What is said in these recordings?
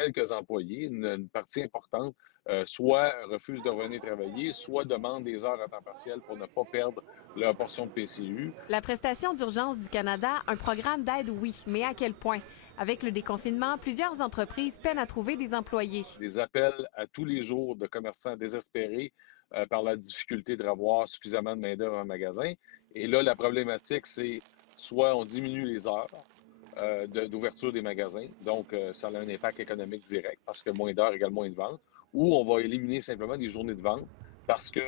quelques employés, une partie importante, soit refuse de revenir travailler, soit demande des heures à temps partiel pour ne pas perdre leur portion de PCU. La prestation d'urgence du Canada, un programme d'aide, oui, mais à quel point? Avec le déconfinement, plusieurs entreprises peinent à trouver des employés. Des appels à tous les jours de commerçants désespérés par la difficulté de revoir suffisamment de main-d'œuvre en magasin. Et là, la problématique, c'est soit on diminue les heures d'ouverture des magasins, donc ça a un impact économique direct parce que moins d'heures égale moins de ventes, ou on va éliminer simplement des journées de vente parce que,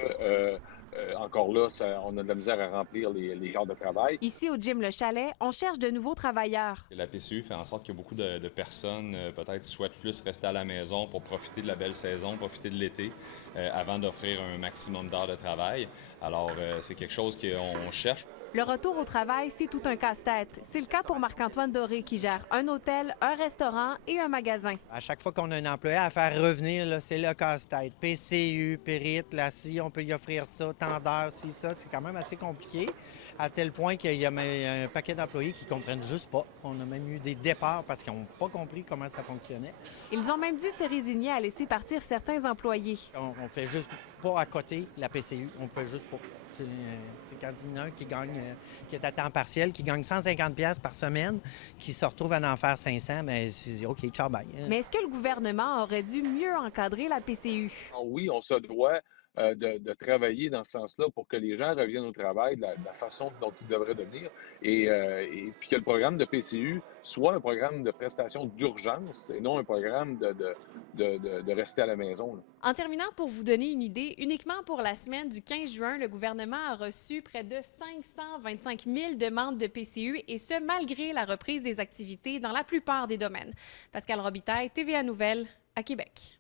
encore là, on a de la misère à remplir les heures de travail. Ici, au Gym Le Chalet, on cherche de nouveaux travailleurs. La PCU fait en sorte que beaucoup de personnes peut-être souhaitent plus rester à la maison pour profiter de la belle saison, profiter de l'été, avant d'offrir un maximum d'heures de travail. Alors, c'est quelque chose qu'on cherche. Le retour au travail, c'est tout un casse-tête. C'est le cas pour Marc-Antoine Doré qui gère un hôtel, un restaurant et un magasin. À chaque fois qu'on a un employé à faire revenir, là, c'est le casse-tête. PCU, périte, là, si on peut y offrir ça, tant d'heures, si ça, c'est quand même assez compliqué, à tel point qu'il y a un paquet d'employés qui ne comprennent juste pas. On a même eu des départs parce qu'ils n'ont pas compris comment ça fonctionnait. Ils ont même dû se résigner à laisser partir certains employés. On fait juste pas à côté la PCU, on fait juste pas. Quand il y en a un qui gagne, qui est à temps partiel, qui gagne 150$ par semaine, qui se retrouve à en faire 500, mais c'est OK, ciao, bye. Mais est-ce que le gouvernement aurait dû mieux encadrer la PCU? Oui, on se doit de travailler dans ce sens-là pour que les gens reviennent au travail de la façon dont ils devraient devenir et puis que le programme de PCU soit un programme de prestation d'urgence et non un programme de rester à la maison, là. En terminant, pour vous donner une idée, uniquement pour la semaine du 15 juin, le gouvernement a reçu près de 525 000 demandes de PCU et ce, malgré la reprise des activités dans la plupart des domaines. Pascal Robitaille, TVA Nouvelles, à Québec.